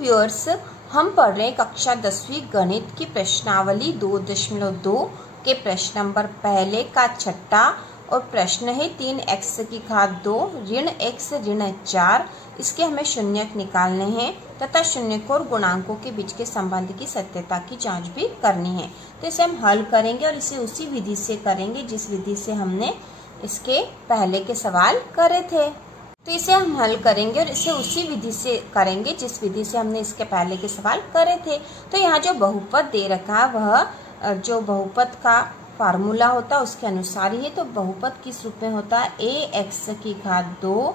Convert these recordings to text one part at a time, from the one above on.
Viewers, हम पढ़ रहे हैं कक्षा 10वीं गणित की प्रश्नावली 2.2 के प्रश्न नंबर पहले का छठा और प्रश्न है 3x की घात 2 ऋण x ऋण 4। इसके हमें शून्यक निकालने हैं तथा शून्यकों और गुणांकों के बीच के संबंध की सत्यता की जांच भी करनी है। तो इसे हम हल करेंगे और इसे उसी विधि से करेंगे जिस विधि से हमने इसके पहले के सवाल करे थे। तो इसे हम हल करेंगे और इसे उसी विधि से करेंगे जिस विधि से हमने इसके पहले के सवाल करे थे। तो यहाँ जो बहुपद दे रखा है वह जो बहुपद का फार्मूला होता है उसके अनुसार ही है। तो बहुपद किस रूप में होता है? ax की घात 2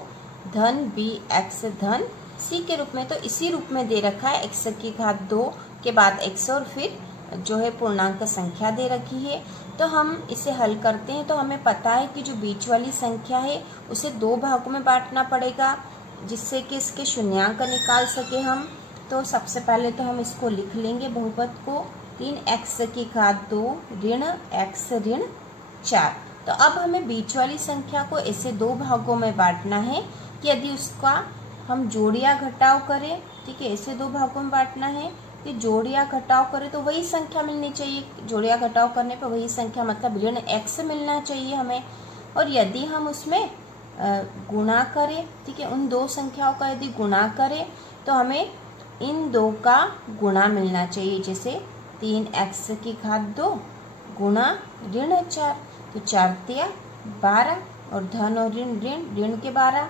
धन bx धन c के रूप में। तो इसी रूप में दे रखा है, x की घात 2 के बाद x और फिर जो है पूर्णांक संख्या दे रखी है। तो हम इसे हल करते हैं तो हमें पता है कि जो बीच वाली संख्या है उसे दो भागों में बांटना पड़ेगा जिससे कि इसके शून्यांक निकाल सके हम। तो सबसे पहले तो हम इसको लिख लेंगे बहुपद को 3x की घात 2 ऋण x ऋण 4। तो अब हमें बीच वाली संख्या को ऐसे दो भागों में बांटना है कि यदि उसका हम जोड़ या घटाव करें, ठीक है, ऐसे दो भागों में बांटना है कि जोड़ या घटाव करें तो वही संख्या मिलनी चाहिए। जोड़ या घटाव करने पर वही संख्या मतलब ऋण x मिलना चाहिए हमें। और यदि हम उसमें गुणा करें, ठीक है, उन दो संख्याओं का यदि गुणा करें तो हमें इन दो का गुणा मिलना चाहिए। जैसे 3x की घात 2 गुणा ऋण 4, तो 4 तिया 12 और धन और ऋण ऋण ऋण के 12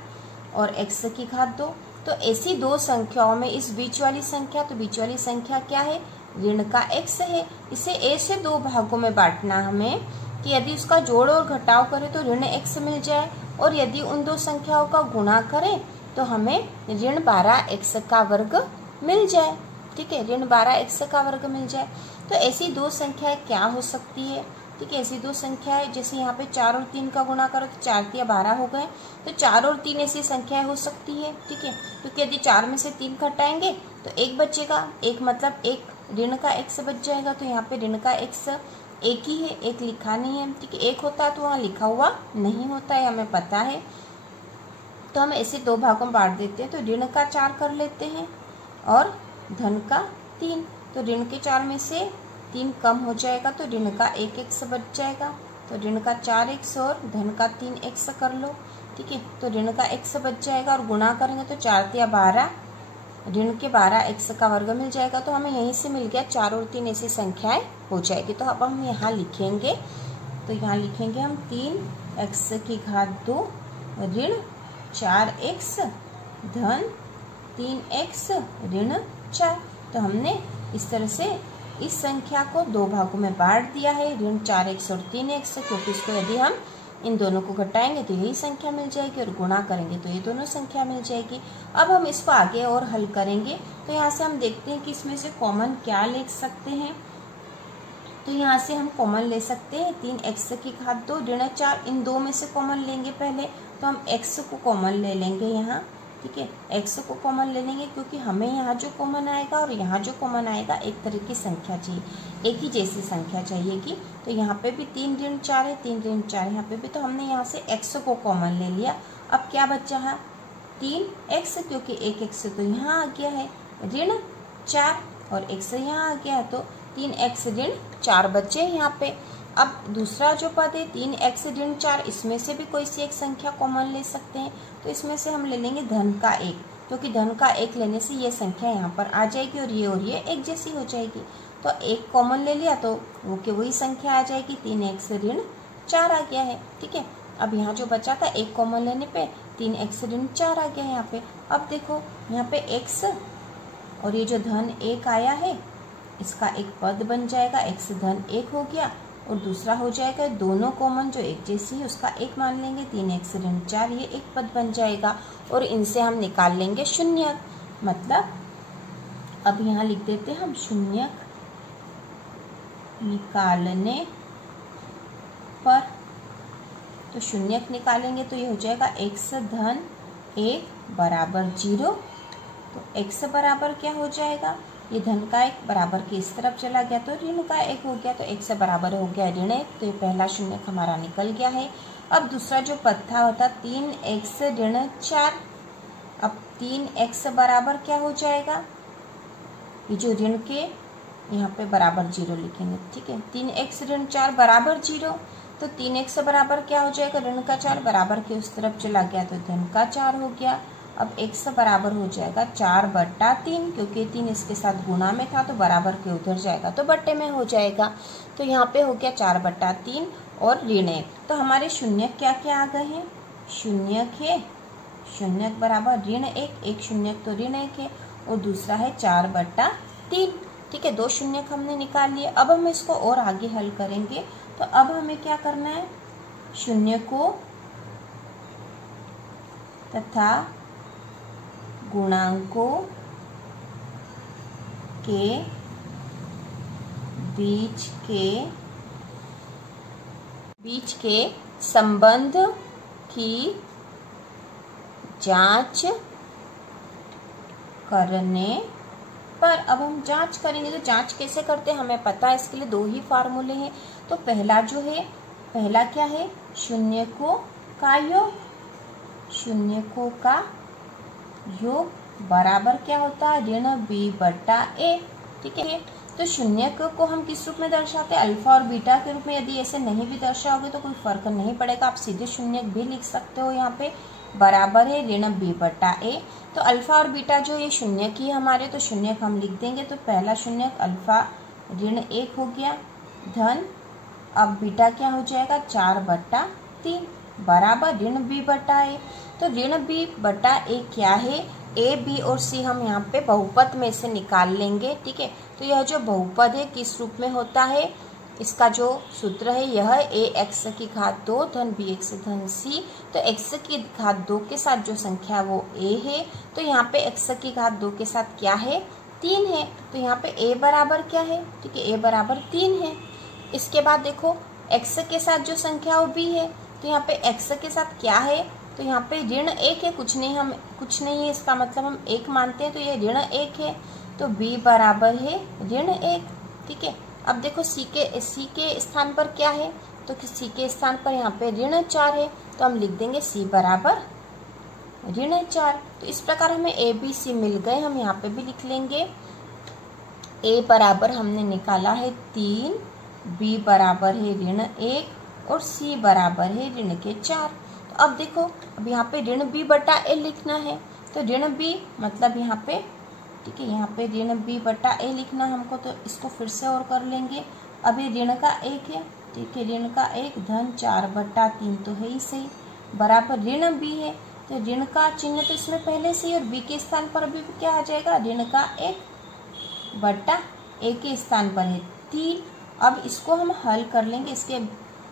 और x की घात 2। तो ऐसी दो संख्याओं में इस बीच वाली संख्या, तो बीच वाली संख्या क्या है? ऋण का x है। इसे ऐसे दो भागों में बांटना हमें कि यदि उसका जोड़ और घटाव करें तो ऋण x मिल जाए और यदि उन दो संख्याओं का गुणा करें तो हमें ऋण 12x का वर्ग मिल जाए। ठीक है, ऋण 12x का वर्ग मिल जाए। तो ऐसी दो संख्याएं क्या हो सकती है? ठीक है, ऐसी दो संख्याएं जैसे यहाँ पे 4 और 3 का गुणा करो तो 4 तिया 12 हो गए। तो 4 और 3 ऐसी संख्याएं हो सकती है। ठीक है, क्योंकि यदि 4 में से 3 घटाएंगे तो 1 बचेगा, 1 मतलब 1 ऋण का x बच जाएगा। तो यहाँ पे ऋण का x एक ही है, एक लिखा नहीं है। ठीक है, एक होता है तो वहाँ लिखा हुआ नहीं होता है, हमें पता है। तो हम ऐसे दो भागों में बांट देते हैं। तो ऋण का 4 कर लेते हैं और धन का 3। तो ऋण के 4 में से 3 कम हो जाएगा तो ऋण का 1x बच जाएगा। तो ऋण का 4x और धन का 3x कर लो। ठीक है, तो ऋण का x बच जाएगा और गुणा करेंगे तो 4 तिया 12 ऋण के 12x का वर्ग मिल जाएगा। तो हमें यहीं से मिल गया 4 और 3 ऐसी संख्याएं हो जाएगी। तो अब हम यहाँ लिखेंगे, तो यहाँ लिखेंगे हम 3x की घात 2 ऋण 4x धन 3x ऋण 4। तो हमने इस तरह से इस संख्या को दो भागों में बांट दिया है, ऋण 4x और 3x, क्योंकि इसको यदि हम इन दोनों को घटाएंगे तो यही संख्या मिल जाएगी और गुणा करेंगे तो ये दोनों संख्या मिल जाएगी। अब हम इसको आगे और हल करेंगे। तो यहाँ से हम देखते हैं कि इसमें से कॉमन क्या ले सकते हैं। तो यहाँ से हम कॉमन ले सकते हैं 3x की घात 2 ऋण 4। इन दो में से कॉमन लेंगे पहले, तो हम x को कॉमन ले लेंगे यहाँ। ठीक है, x को कॉमन ले लेंगे क्योंकि हमें यहाँ जो कॉमन आएगा और यहाँ जो कॉमन आएगा एक तरह की संख्या चाहिए, एक ही जैसी संख्या चाहिएगी। तो यहाँ पे भी 3 ऋण 4 है, 3 ऋण 4 यहाँ पे भी। तो हमने यहाँ से x को कॉमन ले लिया। अब क्या बचा है? 3x, क्योंकि एक x तो यहाँ आ गया है, ऋण 4 और x यहाँ आ गया है तो 3x ऋण 4 बचे यहाँ पे। अब दूसरा जो पद है 3x ऋण 4, इसमें से भी कोई सी एक संख्या कॉमन ले सकते हैं। तो इसमें से हम ले लेंगे धन का 1, क्योंकि धन का 1 लेने से ये संख्या यहाँ पर आ जाएगी और ये एक जैसी हो जाएगी। तो 1 कॉमन ले लिया तो वो के वही संख्या आ जाएगी, 3x ऋण 4 आ गया है। ठीक है, अब यहाँ जो बचा था 1 कॉमन लेने पे 3x ऋण 4 आ गया यहाँ पे। अब देखो यहाँ पे x और ये जो धन 1 आया है इसका एक पद बन जाएगा, x धन 1 हो गया और दूसरा हो जाएगा दोनों कॉमन जो एक जैसी है उसका 1 मान लेंगे, 3x ऋण 4, ये एक पद बन जाएगा और इनसे हम निकाल लेंगे शून्यक। मतलब अब यहाँ लिख देते हैं हम शून्यक निकालने पर। तो शून्यक निकालेंगे तो ये हो जाएगा x धन 1 बराबर 0। तो x बराबर क्या हो जाएगा? ये धन का 1 बराबर के इस तरफ चला गया तो ऋण का 1 हो गया, तो x बराबर हो गया ऋण 1। तो ये पहला शून्यक हमारा निकल गया है। अब दूसरा जो पद था होता 3x ऋण 4। अब 3x बराबर क्या हो जाएगा? ये जो ऋण के यहाँ पे बराबर 0 लिखेंगे, ठीक है। 3x ऋण 4 बराबर 0, तो 3x बराबर क्या हो जाएगा, ऋण का 4 बराबर के उस तरफ चला गया तो धन का 4 हो गया। अब x बराबर हो जाएगा 4/3, क्योंकि 3 इसके साथ गुणा में था तो बराबर के उधर जाएगा तो बट्टे में हो जाएगा। तो यहाँ पे हो गया 4/3 और ऋण 1। तो हमारे शून्य क्या क्या आ गए हैं, शून्य है, शून्य बराबर ऋण 1, एक शून्य तो ऋण 1 है और दूसरा है 4/3, ठीक है। 2 शून्य हमने निकाल लिए। अब हम इसको और आगे हल करेंगे। तो अब हमें क्या करना है, शून्य को तथा गुणांकों के बीच के संबंध की जांच करने पर, अब हम जांच करेंगे। तो जांच कैसे करते हैं हमें पता है, इसके लिए 2 ही फार्मूले हैं। तो पहला जो है, पहला क्या है, शून्य को का योग, शून्य को का योग बराबर क्या होता है, ऋण b/a, ठीक है। तो शून्य को हम किस रूप में दर्शाते हैं, अल्फा और बीटा के रूप में। यदि ऐसे नहीं भी दर्शाओगे तो कोई फर्क नहीं पड़ेगा, आप सीधे शून्य भी लिख सकते हो। यहाँ पे बराबर है ऋण b/a। तो अल्फा और बीटा जो ये शून्य की हमारे, तो शून्य हम लिख देंगे। तो पहला शून्य अल्फा ऋण 1 हो गया, धन अब बीटा क्या हो जाएगा 4/3 बराबर ऋण b/a। तो ऋण b/a क्या है, a, b और c हम यहाँ पे बहुपद में से निकाल लेंगे, ठीक है। तो यह जो बहुपद है किस रूप में होता है, इसका जो सूत्र है यह ax की घात 2 धन bx धन c। तो x की घात 2 के साथ जो संख्या वो a है, तो यहाँ पे x की घात 2 के साथ क्या है, 3 है। तो यहाँ पे a बराबर क्या है, ठीक है, a बराबर 3 है। इसके बाद देखो x के साथ जो संख्या वो b है, तो यहाँ पे x के साथ क्या है, तो यहाँ पे ऋण 1 है, कुछ नहीं है, इसका मतलब हम 1 मानते हैं, तो ये ऋण 1 है। तो b बराबर है ऋण 1, ठीक है। अब देखो c के स्थान पर क्या है, तो c के स्थान पर यहाँ पे ऋण 4 है, तो हम लिख देंगे c बराबर ऋण 4। तो इस प्रकार हमें a b c मिल गए, हम यहाँ पे भी लिख लेंगे। a बराबर हमने निकाला है 3, b बराबर है ऋण 1 और c बराबर है ऋण के 4। तो अब देखो, अब यहाँ पे ऋण b/a लिखना है, तो ऋण b मतलब यहाँ पे, ठीक है, यहाँ पे ऋण b/a लिखना हमको, तो इसको फिर से और कर लेंगे। अब ये ऋण का 1 है, ठीक है, ऋण का 1 धन 4/3 तो है ही सही, बराबर ऋण b है। तो ऋण का चिन्ह तो इसमें पहले से ही, और b के स्थान पर अभी क्या आ जाएगा, ऋण का 1/a के स्थान पर है 3। अब इसको हम हल कर लेंगे, इसके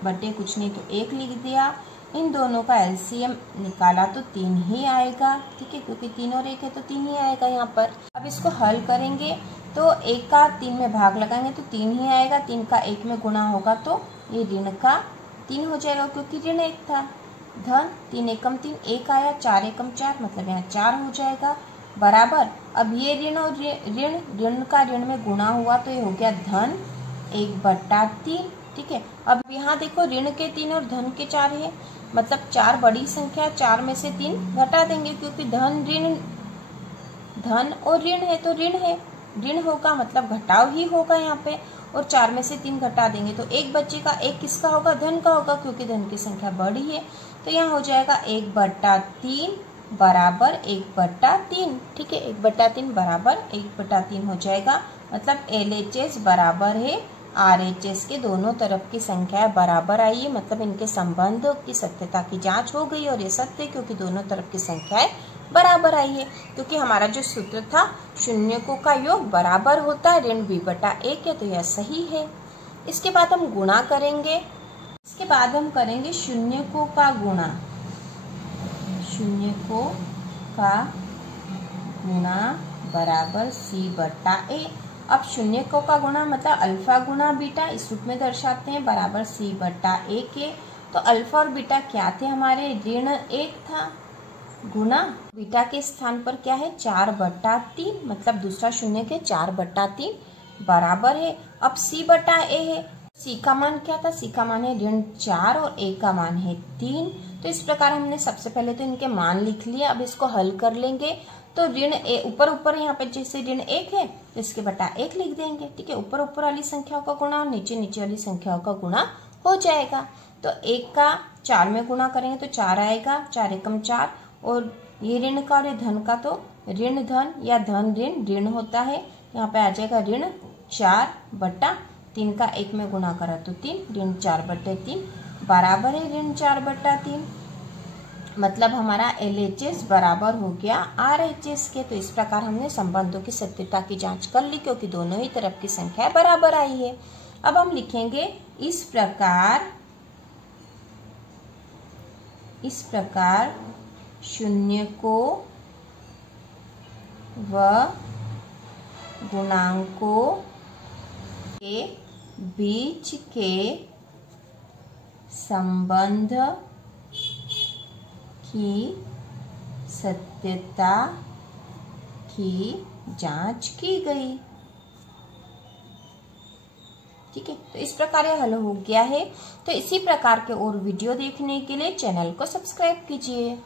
बटे कुछ नहीं तो 1 लिख दिया। इन दोनों का एलसीएम निकाला तो 3 ही आएगा, ठीक है, क्योंकि 3 और 1 है तो 3 ही आएगा यहाँ पर। अब इसको हल करेंगे तो 1 का 3 में भाग लगाएंगे तो 3 ही आएगा, 3 का 1 में गुणा होगा तो ये ऋण का 3 हो जाएगा, क्योंकि ऋण 1 था। धन 3 एकम 3, 1 आया, 4 एकम 4 मतलब यहाँ 4 हो जाएगा, बराबर। अब ये ऋण और ऋण का ऋण में गुणा हुआ तो ये हो गया धन 1/3, ठीक है। अब यहाँ देखो ऋण के 3 और धन के 4 है, मतलब 4 बड़ी संख्या, 4 में से 3 घटा देंगे, क्योंकि धन और ऋण है तो ऋण है, ऋण होगा मतलब घटाव ही होगा यहाँ पे, और 4 में से 3 घटा देंगे तो 1 बचेगा। 1 किसका होगा, धन का होगा, क्योंकि धन की संख्या बड़ी है। तो यहाँ हो जाएगा 1/3 बराबर 1/3, ठीक है, 1/3 बराबर 1/3 हो जाएगा। मतलब LHS बराबर है RHS के, दोनों तरफ की संख्या बराबर आई है, मतलब इनके संबंध की सत्यता की जांच हो गई, और ये सत्य क्योंकि दोनों तरफ की संख्याएं बराबर आई है। क्योंकि हमारा जो सूत्र था शून्यकों का योग बराबर होता है ऋण b/a के, तो यह सही है। इसके बाद हम गुणा करेंगे, इसके बाद हम करेंगे शून्यकों का गुणा, शून्यकों का गुणा बराबर c/a। अब शून्यकों का गुणा मतलब अल्फा गुणा बीटा, इस रूप में दर्शाते हैं, बराबर c/a के। तो अल्फा और बीटा क्या थे हमारे, ऋण 1 था, गुणा बीटा के स्थान पर क्या है 4/3, मतलब दूसरा शून्य के 4/3 बराबर है। अब c/a है, c का मान क्या था, c का मान है ऋण 4 और a का मान है 3। तो इस प्रकार हमने सबसे पहले तो इनके मान लिख लिए। अब इसको हल कर लेंगे तो ऋण ऊपर ऊपर यहाँ पे जैसे ऋण 1 है तो इसके बटा 1 लिख देंगे। ठीक है, ऊपर ऊपर वाली संख्याओं का गुणा और नीचे नीचे वाली संख्याओं का गुणा हो जाएगा। तो 1 का 4 में गुणा करेंगे तो 4 आएगा, 4 एकम 4, और ये ऋण का और ये धन का तो ऋण धन या धन ऋण ऋण होता है। यहाँ पे आ जाएगा ऋण 4 बटा 3 का 1 में गुणा करा तो 3, ऋण 4 बटे 3 बराबर है ऋण 4 बटा 3। मतलब हमारा LHS बराबर हो गया RHS के। तो इस प्रकार हमने संबंधों की सत्यता की जांच कर ली, क्योंकि दोनों ही तरफ की संख्या बराबर आई है। अब हम लिखेंगे इस प्रकार शून्य को व गुणांकों के बीच के संबंध की सत्यता की जांच की गई। ठीक है, तो इस प्रकार यह हल हो गया है। तो इसी प्रकार के और वीडियो देखने के लिए चैनल को सब्सक्राइब कीजिए।